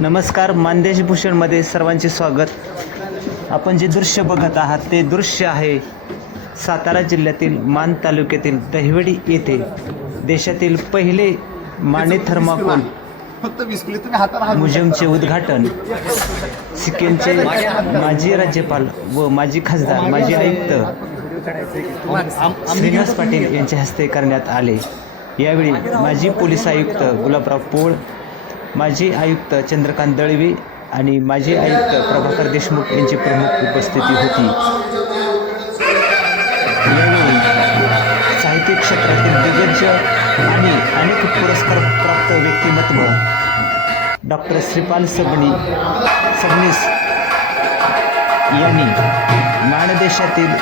नमस्कार मानदेश भूषणमध्ये सर्वांचे स्वागत. आपण जे दृश्य बघत आहात ते दृश्य आहे सातारा जिल्ह्यातील मान तालुक्यातील दहिवडी येथे. देशातील पहिले माने थर्माकोल म्युझियमचे उद्घाटन. सिक्कीमचे माजी राज्यपाल व माजी खासदार माजी आयुक्त श्रीनिवास पाटील यांच्या हस्ते करण्यात आले. यावेळी माजी पोलीस आयुक्त गुलाबराव पोळ माजी आयुक्त चंद्रकांत दळवी आणि माजी आयुक्त प्रभाकर देशमुख यांची प्रमुख उपस्थिती होती. यावेळी साहित्य क्षेत्रातील दिग्गज आणि अनेक पुरस्कार प्राप्त व्यक्तिमत्व. डॉक्टर श्रीपाल सबनी सबनीस यांनी माणदेशातील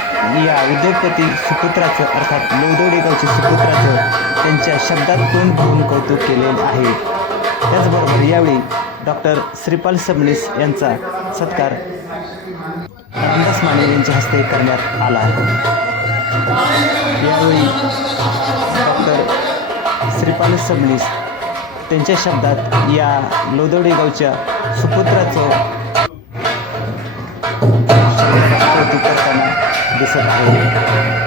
या उद्योगपती सुपुत्राचं अर्थात लोदोडेगावचे सुपुत्राचं त्यांच्या शब्दात तोंड घेऊन कौतुक केलेलं आहे. त्याचबरोबर यावेळी डॉक्टर श्रीपाल सबनीस यांचा सत्कार रामदास माने यांच्या हस्ते करण्यात आला. यावेळी डॉक्टर श्रीपाल सबनीस त्यांच्या शब्दात या लोदोडे गावच्या सुपुत्राचं कौतुक करताना दिसत आहे.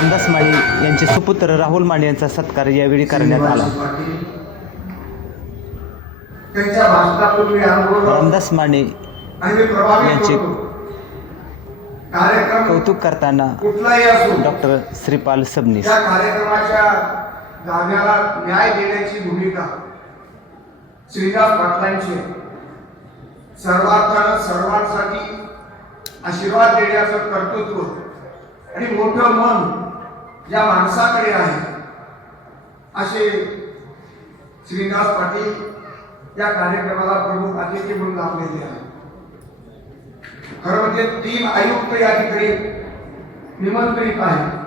रामदास माने यांचे सुपुत्र राहुल माने यांचा सत्कार यावेळी करण्यात आला. रामदास माने यांचे कौतुक करताना डॉक्टर श्रीपाल सबनीस. न्याय देण्याची भूमिका श्रीनिवास पाटलांची आहे. सर्वार्थानं सर्वांसाठी आशीर्वाद देण्याचं कर्तृत्व आणि मोठं मन या माणसाकडे आहे. असे श्रीनिवास पाटील या कार्यक्रमाला प्रमुख अतिथी म्हणून लाभलेले आहे खरं म्हणजे तीन आयुक्त या ठिकाणी निमंत्रित आहेत.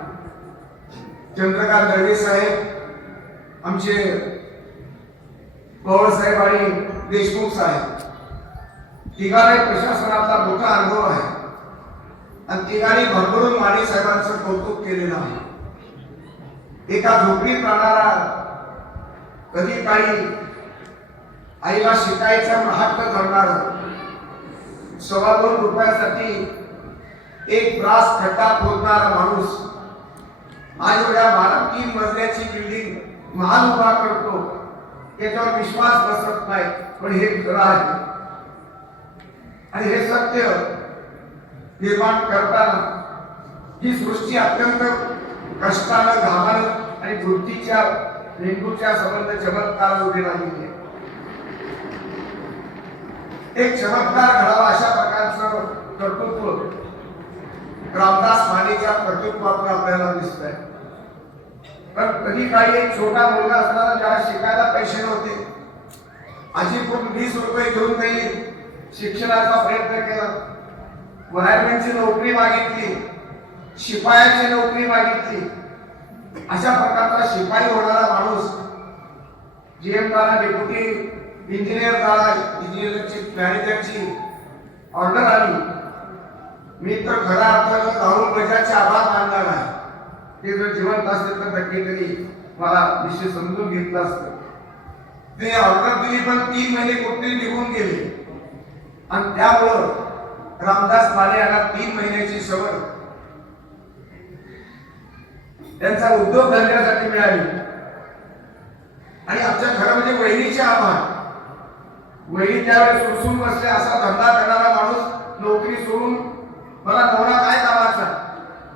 चंद्रकांत दळवे साहेब आमचे पवार साहेब आणि देशमुख साहेब. तिघांना प्रशासनाचा मोठा अनुभव आहे. आणि तिघांनी भरभरून माने साहेबांचं कौतुक केलेलं आहे. एका झोपडीत राहणारा कधी काही आईला शिकायचं हक्क करणार सव्वा दोन रुपयासाठी एक ब्रास खड्डा खोदणारा माणूस आज एवढ्या बारा तीन मजल्याची बिल्डिंग महान उभा करतो. त्याच्यावर विश्वास बसत नाही. पण हे खरं आहे. आणि हे सत्य निर्माण करताना ही सृष्टी अत्यंत कष्टानं घामानं आणि वृत्तीच्या मेंदूच्या संबंध चमत्कार उभे राहिली आहे एक चमत्कार घडावा अशा प्रकारचं कर्तृत्व रामदास मानेच्या कर्तृत्वातून आपल्याला दिसत आहे पण कधी काही एक छोटा मुलगा असताना ज्याला शिकायला पैसे नव्हते. आजी पण वीस रुपये घेऊन काही शिक्षणाचा प्रयत्न केला. वायरमॅनची नोकरी मागितली. शिपायाची नोकरी मागितली. अशा प्रकारचा शिपाई होणारा माणूस जीएम झाला डेप्युटी इंजिनियर झाला इंजिनियरची मॅनेजरची ऑर्डर आली. मी तर खऱ्या अर्थानं राहुल बजाजचे आभार मानणार आहे. ते जर जिवंत असते तर नक्की तरी मला विषय समजून घेतलं असतं. ते ऑर्डर दिली पण तीन महिने कुठेतरी निघून गेले. आणि त्यामुळं रामदास माने यांना तीन महिन्याची सवय त्यांचा उद्योग धंद्यासाठी मिळाली. आणि आमच्या घरामध्ये वहिनीचे आभार. वहिनी त्यावेळेस सुरसून बसले असा धंदा करणारा माणूस नोकरी सोडून मला नवरा काय कामाचा?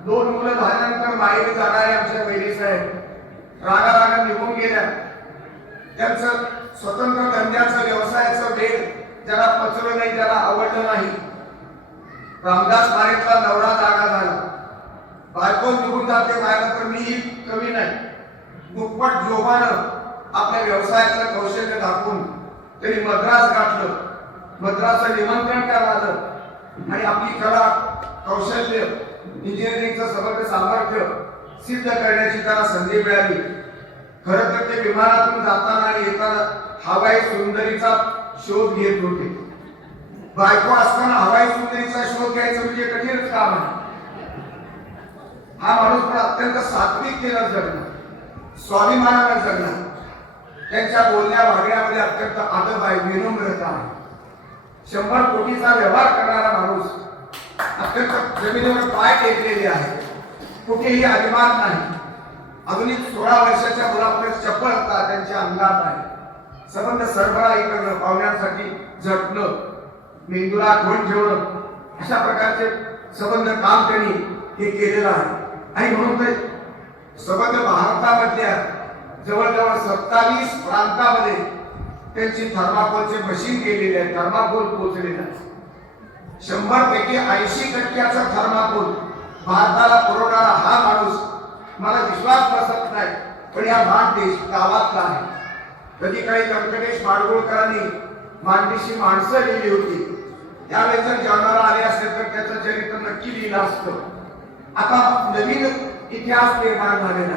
दोन मुलं झाल्यानंतर माहेरी जाणारे आमच्या वहिनी साहेब. रागा रागा निघून गेल्या. त्यांचं स्वतंत्र धंद्याचं व्यवसायाचं वेळ ज्याला पचलं नाही त्याला आवडलं नाही. रामदास मारेतला नवरा जागा झाला बायको निघून जाते माझ्यानंतर मी कमी नाही दुप्पट जोमानं आपल्या व्यवसायाचं कौशल्य दाखवून त्यांनी मद्रास गाठलं. मद्रासचं निमंत्रण त्याला आलं आणि आपली कला कौशल्य इंजिनिअरिंगचं समग्र सामर्थ्य सिद्ध करण्याची त्याला संधी मिळाली. खरं तर ते विमानातून जाताना आणि येताना हवाई सुंदरीचा शोध घेत होते. बायको असताना हवाई सुंदरीचा शोध घ्यायचं म्हणजे कठीणच काम आहे. हा माणूस पण अत्यंत सात्विक केला जगणार स्वाभिमानानं जगला त्यांच्या बोलण्या वागण्यामध्ये अत्यंत आदब आहे विनम्रता आहे. शंभर कोटीचा व्यवहार करणारा माणूस अत्यंत जमिनीवर पाय टेकलेले आहे. कुठेही अभिमान नाही. आधुनिक सोळा वर्षाच्या मुलापुढे चपळता त्यांच्या अंगात आहे. संबंध सरबराही करणं पाहुण्यांसाठी झटणं मेंदूला आठवण ठेवणं अशा प्रकारचे संबंध काम त्यांनी हे केलेलं आहे. आणि म्हणून ते समग्र भारतामधल्या जवळजवळ सत्तावीस प्रांतामध्ये त्यांची थर्माकोलचे मशीन केलेले आहे. थर्माकोल पोहोचलेलं आहे. शंभर पैकी ऐंशी टक्क्याचा थर्माकोल भारताला पुरवणारा हा माणूस मला विश्वास बसत नाही. पण या महान देश गावातला आहे. कधी काही व्यंकटेश माडगुळकरांनी मांडीशी माणसं लिहिली होती. त्यावेळेस जर जन्माला आले असेल तर त्याचं चरित्र नक्की लिहिलं असतं. आता नवीन इतिहास निर्माण झालेला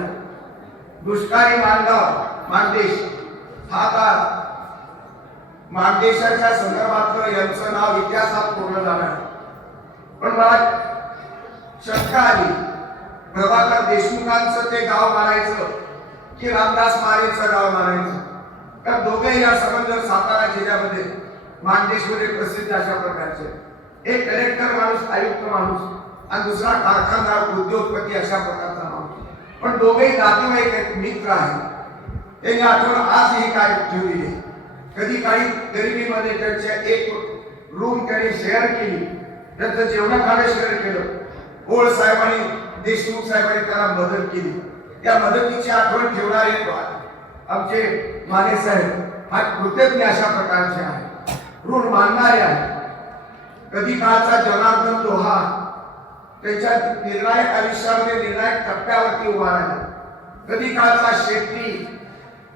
दुष्काळी मानगाव मानदेश हा काळ मानदेशाच्या संदर्भातलं यांचं नाव इतिहासात पूर्ण झालं आहे. पण मला शंका आली. प्रभाकर देशमुखांचं ते गाव मारायचं की रामदास मारेचं गाव मारायचं तर दोघे या संबंध सातारा जिल्ह्यामध्ये मानदेशमध्ये प्रसिद्ध अशा प्रकारचे. एक कलेक्टर माणूस आयुक्त माणूस. आणि दुसरा कारखानदार उद्योगपती अशा प्रकारचा माणूस. पण दोघेही नातेवाईक आहेत मित्र आहेत. त्यांनी आठवण आज हे काय ठेवलेली आहे. कधी काही गरिबीमध्ये त्यांच्या एक रूम त्यांनी शेअर केली. त्यांचं जेवण खाणं शेअर केलं ओळ साहेबांनी देशमुख साहेबांनी त्याला मदत केली. त्या मदतीची आठवण ठेवणारे आमचे माने साहेब हा कृतज्ञ अशा प्रकारचे आहे ऋण मानणारे आहे कधी काळचा जनार्दन लोहा त्याच्या निर्णायक आयुष्यामध्ये निर्णायक टप्प्यावरती उभा राहिला. कधी काळचा शेट्टी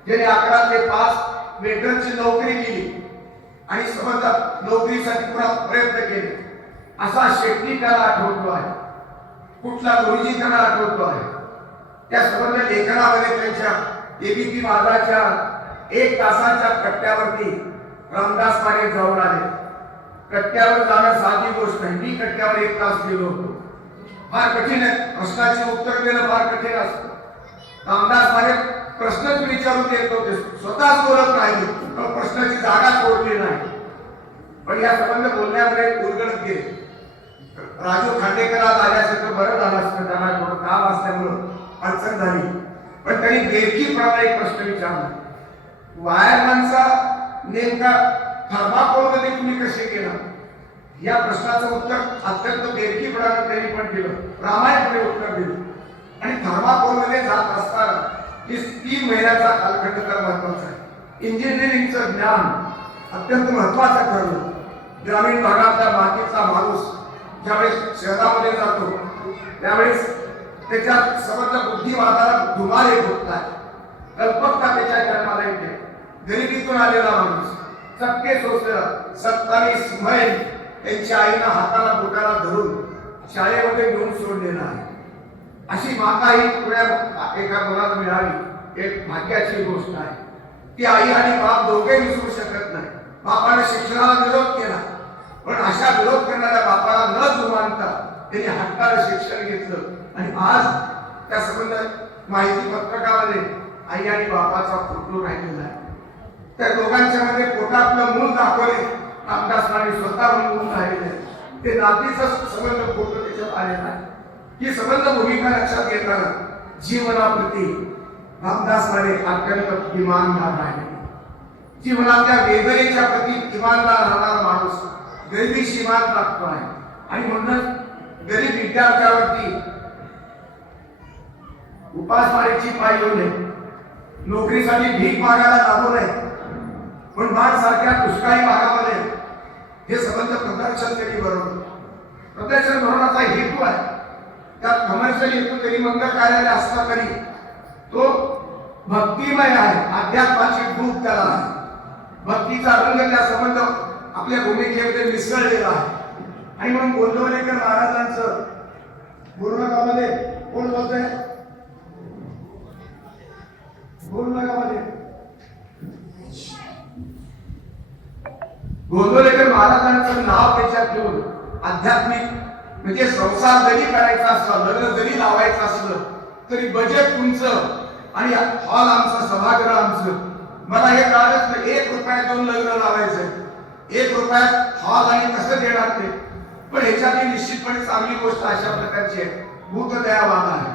ज्याने अकरा ते पाच वेटरची नोकरी केली आणि समजा नोकरीसाठी पुन्हा प्रयत्न केले. असा शेट्टी त्याला आठवतो आहे. कुठला गुरुजी त्यांना आठवतो आहे? त्या संबंध लेखनामध्ये त्यांच्या एबीपी वादाच्या एक तासाच्या कट्ट्यावरती रामदास माने जाऊन आले. कट्ट्यावर जाणं साधी गोष्ट आहे मी कट्ट्यावर एक तास गेलो होतो. फार कठीण आहे. प्रश्नाचे उत्तर देणं फार कठीण असतं. रामदास माझे प्रश्नच विचारून देत होते स्वतःच बोलत नाही. पण प्रश्नाची जागा सोडली नाही. पण या संबंध बोलण्यामध्ये उलगडत गेले. राजू खांडेकरात आज आले असेल तर बरं झालं असतं. त्यांना थोडं काम असल्यामुळं अडचण झाली. पण त्यांनी बेरकीप्रमाणे एक प्रश्न विचारला. वायरमॅनचा नेमका थर्माकोलमध्ये तुम्ही कसे केला या प्रश्नाचं उत्तर अत्यंत बेरकीपणानं त्यांनी पण दिलं. रामायणपणे उत्तर दिलं. आणि थर्माकोलमध्ये जात असताना की तीन महिन्याचा कालखंड तर महत्त्वाचा आहे. इंजिनिअरिंगचं ज्ञान अत्यंत महत्वाचं ठरलं. ग्रामीण भागातल्या मातीचा माणूस ज्यावेळेस शहरामध्ये जातो त्यावेळेस त्याच्या समज बुद्धिवादाला धुमार येत होत. नाही कल्पकता त्याच्या जन्माला येते. गरिबीतून आलेला माणूस चक्के सोसलेला सत्तावीस मैल त्यांच्या आईनं हाताला बोटाला धरून शाळेमध्ये घेऊन सोडलेलं आहे. अशी माता ही पुण्या एका मुलाला मिळाली. एक भाग्याची गोष्ट आहे. ती आई आणि बाप दोघे विसरू शकत नाही. बापाने शिक्षणाला विरोध केला. पण अशा विरोध करणाऱ्या बापाला न जुमानता त्यांनी हक्काला शिक्षण घेतलं. आणि आज त्या संबंध माहिती पत्रकामध्ये आई आणि बापाचा फोटो राहिलेला आहे. त्या दोघांच्या मध्ये पोटातलं मूल दाखवले रामदासराणी स्वतःहून मूल राहिले ते नातीचा संबंध फोटो त्याच्यात आलेला आहे. ही संबंध भूमिका लक्षात घेताना जीवनाप्रती रामदास माने अत्यंत इमानदार राहिले. जीवनातल्या वेदनेच्या प्रती इमानदार राहणारा माणूस गरिबीशी इमान प्राप्त आहे. आणि म्हणूनच गरीब विद्यार्थ्यावरती उपासमारीची पाय येऊ नये. नोकरीसाठी भीक मागायला लावू नये. पण भाग सारख्या दुष्काळी भागामध्ये हे संबंध प्रदर्शन त्यांनी बरोबर? प्रदर्शन धोरणाचा हेतू आहे. त्यात कमर्शियल हेतू तरी मंगल कार्यालय असला तरी तो भक्तिमय आहे. अध्यात्माची भूक त्याला आहे. भक्तीचा रंग त्या संबंध आपल्या भूमिकेमध्ये मिसळलेला आहे. आणि म्हणून गोंदवलेकर महाराजांचं पूर्णकामध्ये कोण बोलतोय? पूर्णकामध्ये गोंदवलेकर महाराजांचं नाव त्याच्यात घेऊन आध्यात्मिक म्हणजे संसार जरी करायचा असला लग्न जरी लावायचं असलं तरी बजेट तुमचं आणि हॉल आमचं सभागृह आमचं. मला हे कळालंच नाही एक रुपयात दोन लग्न लावायचं. एक रुपयात हॉल आणि कसं देणार ते? पण ह्याच्यातली निश्चितपणे चांगली गोष्ट अशा प्रकारची आहे. भूतदयावान आहे.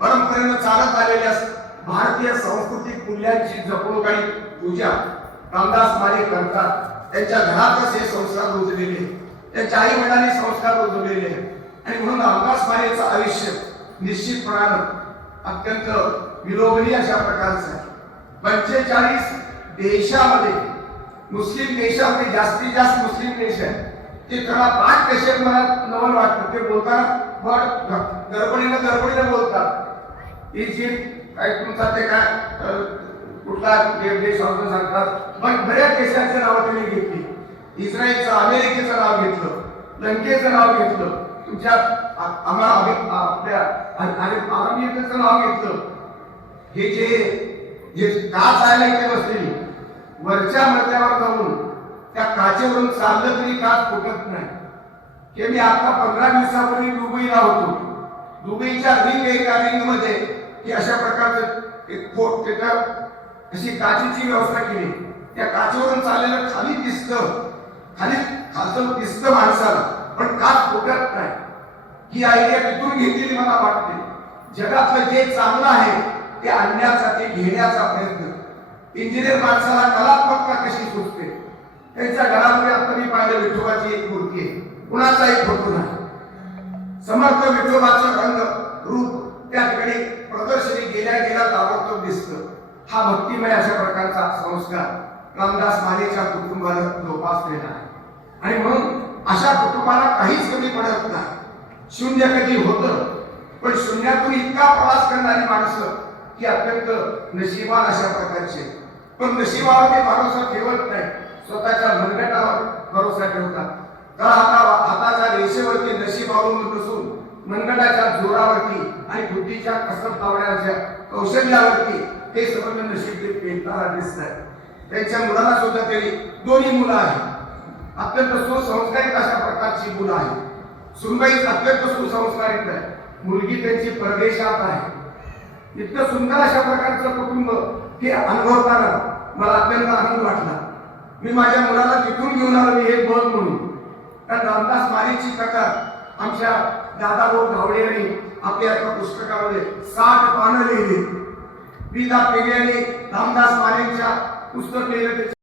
परंपरेनं चालत आलेल्या भारतीय सांस्कृतिक मूल्यांची जपणूक आणि पूजा रामदास माने करतात. त्यांच्या घरातच हे संस्कार रुजलेले. त्यांच्या आई वडिलांनी संस्कार रुजवलेले आणि म्हणून रामदास मानेचं आयुष्य निश्चितपणानं अत्यंत विलोभनीय अशा प्रकारचं आहे. पंचेचाळीस देशामध्ये मुस्लिम देशामध्ये जास्तीत जास्त मुस्लिम देश आहे ते त्याला पाच कसे मला नवल वाटतं. ते बोलताना बट गडबडीनं गडबडीनं बोलतात. इजिप्त काय तुमचा ते काय कुठला देश असं सांगतात पण बऱ्याच देशांची नावं त्यांनी घेतली. इस्रायलचं अमेरिकेचं नाव घेतलं. लंकेचं नाव घेतलं. तुमच्या आम्हाला आपल्या आणि अमेरिकेचं नाव घेतलं. हे जे जे काच आहे इथे बसलेली. वरच्या मजल्यावर जाऊन त्या काचेवरून चाललं तरी काच फुटत नाही. हे मी आता पंधरा दिवसापूर्वी दुबईला होतो. दुबईच्या रिंग एका रिंगमध्ये की अशा प्रकारचं एक फोट त्याच्या अशी काचेची व्यवस्था केली? त्या काचेवरून चाललेलं खाली दिसतं. खाली खालचं दिसतं माणसाला पण काच फुटत नाही. ही आयडिया तिथून घेतलेली मला वाटते. जगातलं जे चांगलं आहे ते आणण्याचा ते घेण्याचा प्रयत्न. इंजिनियर माणसाला कलात्मकता कशी सुचते? त्यांच्या घरामध्ये आता मी पाहिलं विठोबाची एक मूर्ती आहे. कुणाचा एक फोटो नाही. समर्थ विठोबाचं रंग रूप त्या ठिकाणी प्रदर्शनी गेल्या गेल्या ताबडतोब दिसतं. हा भक्तिमय अशा प्रकारचा संस्कार रामदास मानेच्या कुटुंबाला जोपासलेला आहे. आणि म्हणून अशा कुटुंबाला काहीच कमी पडत नाही. शून्य कधी होतं पण शून्यातून इतका प्रवास करणारी माणसं ही अत्यंत नशिबान अशा प्रकारचे पण नशिबावर ते भरोसा ठेवत नाही. स्वतःच्या मनगटावर भरोसा ठेवतात. तर आता हाताच्या रेषेवरती नशीब अवलंबून नसून मनगटाच्या जोरावरती आणि बुद्धीच्या कसरत लावण्याच्या कौशल्यावरती ते समज नशीब ते पेटताना दिसत आहे त्यांच्या मुलाला सुद्धा तरी दोन्ही मुलं आहेत. अत्यंत सुसंस्कारित अशा प्रकारची मुलं आहेत. सुनबाई अत्यंत सुसंस्कारित आहे मुलगी त्यांची परदेशात आहे. इतकं सुंदर अशा प्रकारचं कुटुंब हे अनुभवताना मला अत्यंत आनंद वाटला. मी माझ्या मुलाला तिथून घेऊन आलो मी हे बघ म्हणून. कारण रामदास मानेची कथा आमच्या दादाभाऊ धावडे यांनी आपल्या एका पुस्तकामध्ये साठ पानं लिहिली. विदा पेगे यांनी रामदास मानेच्या पुस्तक लिहिलं